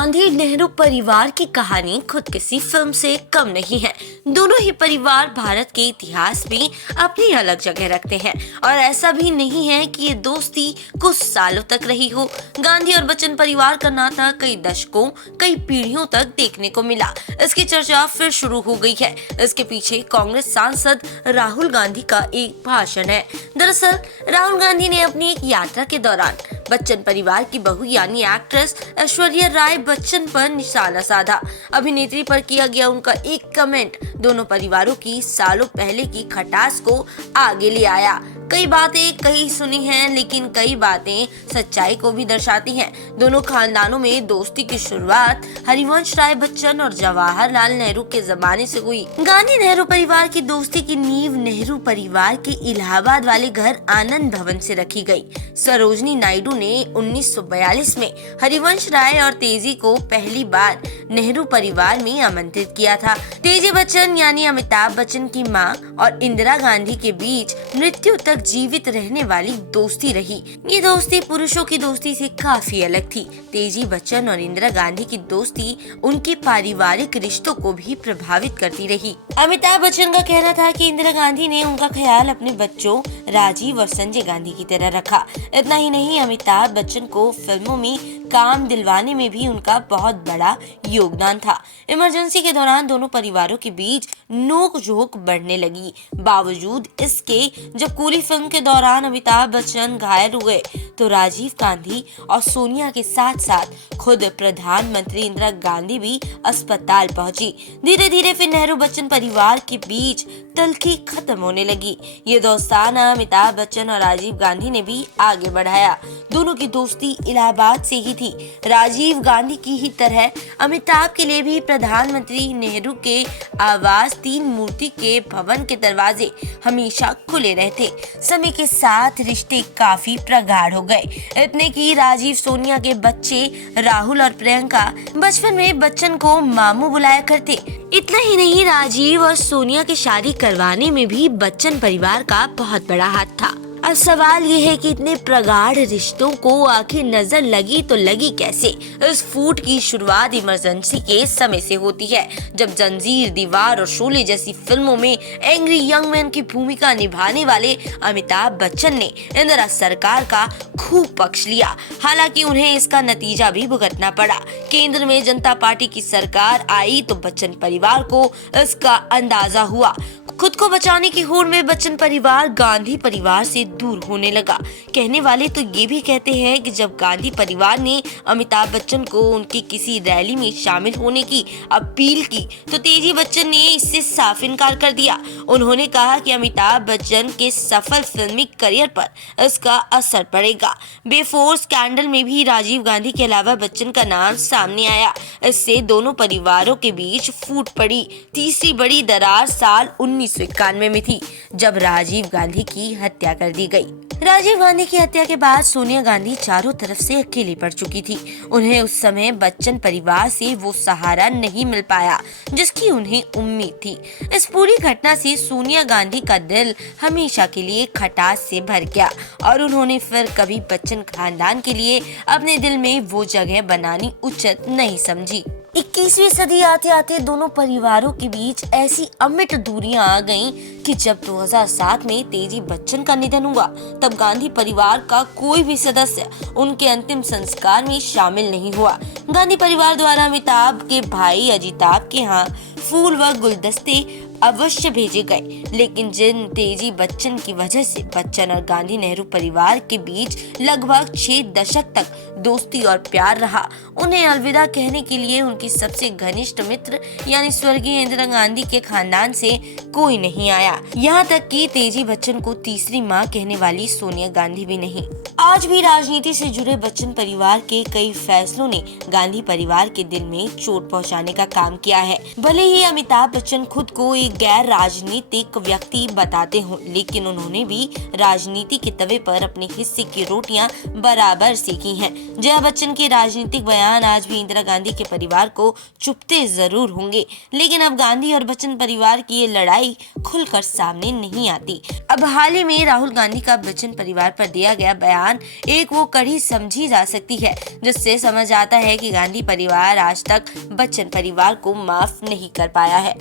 गांधी नेहरू परिवार की कहानी खुद किसी फिल्म से कम नहीं है। दोनों ही परिवार भारत के इतिहास में अपनी अलग जगह रखते हैं और ऐसा भी नहीं है कि ये दोस्ती कुछ सालों तक रही हो। गांधी और बच्चन परिवार का नाता कई दशकों, कई पीढ़ियों तक देखने को मिला। इसकी चर्चा फिर शुरू हो गई है। इसके पीछे कांग्रेस सांसद राहुल गांधी का एक भाषण है। दरअसल राहुल गांधी ने अपनी एक यात्रा के दौरान बच्चन परिवार की बहू यानी एक्ट्रेस ऐश्वर्या राय बच्चन पर निशाना साधा। अभिनेत्री पर किया गया उनका एक कमेंट दोनों परिवारों की सालों पहले की खटास को आगे ले आया। कई बातें कही सुनी हैं, लेकिन कई बातें सच्चाई को भी दर्शाती हैं। दोनों खानदानों में दोस्ती की शुरुआत हरिवंश राय बच्चन और जवाहरलाल नेहरू के जमाने से हुई। गांधी नेहरू परिवार की दोस्ती की नींव नेहरू परिवार के इलाहाबाद वाले घर आनंद भवन से रखी गई। सरोजनी नायडू ने 1942 में हरिवंश राय और तेजी को पहली बार नेहरू परिवार में आमंत्रित किया था। तेजी बच्चन यानी अमिताभ बच्चन की मां और इंदिरा गांधी के बीच मृत्यु तक जीवित रहने वाली दोस्ती रही। ये दोस्ती पुरुषों की दोस्ती से काफी अलग थी। तेजी बच्चन और इंदिरा गांधी की दोस्ती उनके पारिवारिक रिश्तों को भी प्रभावित करती रही। अमिताभ बच्चन का कहना था कि इंदिरा गांधी ने उनका ख्याल अपने बच्चों राजीव और संजय गांधी की तरह रखा। इतना ही नहीं, अमिताभ बच्चन को फिल्मों में काम दिलवाने में भी उनका बहुत बड़ा योगदान था। इमरजेंसी के दौरान दोनों परिवारों के बीच नोक-झोंक बढ़ने लगी। बावजूद इसके जब कूली फिल्म के दौरान अमिताभ बच्चन घायल हुए तो राजीव गांधी और सोनिया के साथ साथ खुद प्रधानमंत्री इंदिरा गांधी भी अस्पताल पहुंची। धीरे धीरे फिर नेहरू बच्चन परिवार के बीच तल्खी खत्म होने लगी। ये दोस्ताना अमिताभ बच्चन और राजीव गांधी ने भी आगे बढ़ाया। दोनों की दोस्ती इलाहाबाद से ही थी। राजीव गांधी की ही तरह अमिताभ के लिए भी प्रधानमंत्री नेहरू के आवास 3 मूर्ति के भवन के दरवाजे हमेशा खुले रहते। समय के साथ रिश्ते काफी प्रगाढ़ हो गए। इतने की राजीव सोनिया के बच्चे राहुल और प्रियंका बचपन में बच्चन को मामू बुलाया करते। इतना ही नहीं, राजीव और सोनिया की शादी करवाने में भी बच्चन परिवार का बहुत बड़ा हाथ था। अब सवाल ये है कि इतने प्रगाढ़ रिश्तों को आखिर नजर लगी तो लगी कैसे? इस फूट की शुरुआत इमरजेंसी के समय से होती है, जब जंजीर, दीवार और शोले जैसी फिल्मों में एंग्री यंग मैन की भूमिका निभाने वाले अमिताभ बच्चन ने इंदिरा सरकार का खूब पक्ष लिया। हालांकि उन्हें इसका नतीजा भी भुगतना पड़ा। केंद्र में जनता पार्टी की सरकार आई तो बच्चन परिवार को इसका अंदाजा हुआ। खुद को बचाने की होड़ में बच्चन परिवार गांधी परिवार से दूर होने लगा। कहने वाले तो ये भी कहते हैं कि जब गांधी परिवार ने अमिताभ बच्चन को उनकी किसी रैली में शामिल होने की अपील की तो तेजी बच्चन ने इससे साफ इनकार कर दिया। उन्होंने कहा कि अमिताभ बच्चन के सफल फिल्मी करियर पर इसका असर पड़ेगा। बेफोर स्कैंडल में भी राजीव गांधी के अलावा बच्चन का नाम सामने आया। इससे दोनों परिवारों के बीच फूट पड़ी। तीसरी बड़ी दरार साल 1991 में थी, जब राजीव गांधी की हत्या कर दी गई। राजीव गांधी की हत्या के बाद सोनिया गांधी चारों तरफ से अकेली पड़ चुकी थी। उन्हें उस समय बच्चन परिवार से वो सहारा नहीं मिल पाया जिसकी उन्हें उम्मीद थी। इस पूरी घटना से सोनिया गांधी का दिल हमेशा के लिए खटास से भर गया और उन्होंने फिर कभी बच्चन खानदान के लिए अपने दिल में वो जगह बनानी उचित नहीं समझी। 21वीं सदी आते आते दोनों परिवारों के बीच ऐसी अमिट दूरियां आ गईं कि जब 2007 में तेजी बच्चन का निधन हुआ तब गांधी परिवार का कोई भी सदस्य उनके अंतिम संस्कार में शामिल नहीं हुआ। गांधी परिवार द्वारा अमिताभ के भाई अजिताभ के यहाँ फूल व गुलदस्ते अवश्य भेजे गए, लेकिन जिन तेजी बच्चन की वजह से बच्चन और गांधी नेहरू परिवार के बीच लगभग 6 दशक तक दोस्ती और प्यार रहा, उन्हें अलविदा कहने के लिए उनकी सबसे घनिष्ठ मित्र यानी स्वर्गीय इंदिरा गांधी के खानदान से कोई नहीं आया। यहाँ तक कि तेजी बच्चन को तीसरी माँ कहने वाली सोनिया गांधी भी नहीं। आज भी राजनीति से जुड़े बच्चन परिवार के कई फैसलों ने गांधी परिवार के दिल में चोट पहुंचाने का काम किया है। भले ही अमिताभ बच्चन खुद को एक गैर राजनीतिक व्यक्ति बताते हों, लेकिन उन्होंने भी राजनीति के तवे पर अपने हिस्से की रोटियां बराबर सेकी हैं। जया बच्चन के राजनीतिक बयान आज भी इंदिरा गांधी के परिवार को चुभते जरूर होंगे, लेकिन अब गांधी और बच्चन परिवार की ये लड़ाई खुलकर सामने नहीं आती। अब हाल ही में राहुल गांधी का बच्चन परिवार पर दिया गया बयान एक वो कड़ी समझी जा सकती है, जिससे समझ आता है कि गांधी परिवार आज तक बच्चन परिवार को माफ नहीं कर पाया है।